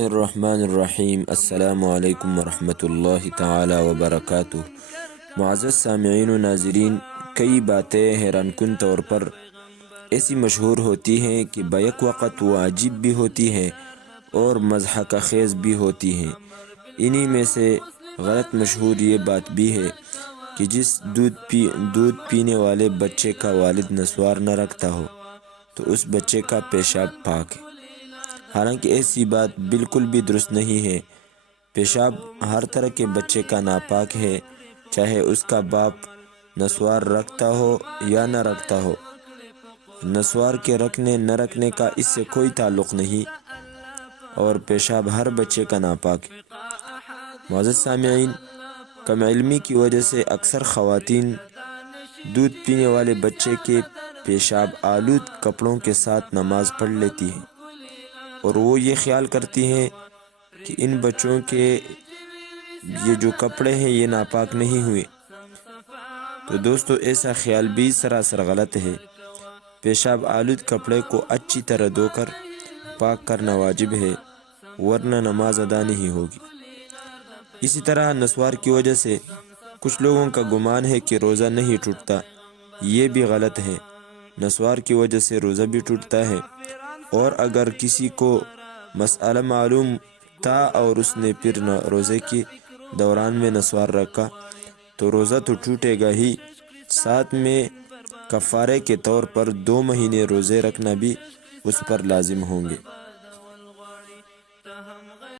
الرحمن الرحیم۔ السلام علیکم ورحمۃ اللہ تعالی وبرکاتہ۔ معزز سامعین و ناظرین، کئی باتیں حیران کن طور پر ایسی مشہور ہوتی ہیں کہ بیک وقت وہ عجیب بھی ہوتی ہیں اور مضحکہ خیز بھی ہوتی ہیں۔ انہی میں سے غلط مشہور یہ بات بھی ہے کہ جس دودھ پینے والے بچے کا والد نسوار نہ رکھتا ہو تو اس بچے کا پیشاب پاک ہے۔ حالانکہ ایسی بات بالکل بھی درست نہیں ہے۔ پیشاب ہر طرح کے بچے کا ناپاک ہے، چاہے اس کا باپ نسوار رکھتا ہو یا نہ رکھتا ہو۔ نسوار کے رکھنے نہ رکھنے کا اس سے کوئی تعلق نہیں، اور پیشاب ہر بچے کا ناپاک ہے۔ معزز سامعین، کم علمی کی وجہ سے اکثر خواتین دودھ پینے والے بچے کے پیشاب آلود کپڑوں کے ساتھ نماز پڑھ لیتی ہیں، اور وہ یہ خیال کرتی ہیں کہ ان بچوں کے یہ جو کپڑے ہیں یہ ناپاک نہیں ہوئے۔ تو دوستو، ایسا خیال بھی سراسر غلط ہے۔ پیشاب آلود کپڑے کو اچھی طرح دھو کر پاک کرنا واجب ہے، ورنہ نماز ادا نہیں ہوگی۔ اسی طرح نسوار کی وجہ سے کچھ لوگوں کا گمان ہے کہ روزہ نہیں ٹوٹتا، یہ بھی غلط ہے۔ نسوار کی وجہ سے روزہ بھی ٹوٹتا ہے، اور اگر کسی کو مسئلہ معلوم تھا اور اس نے پھر روزے کے دوران میں نسوار رکھا تو روزہ تو ٹوٹے گا ہی، ساتھ میں کفارے کے طور پر 2 مہینے روزے رکھنا بھی اس پر لازم ہوں گے۔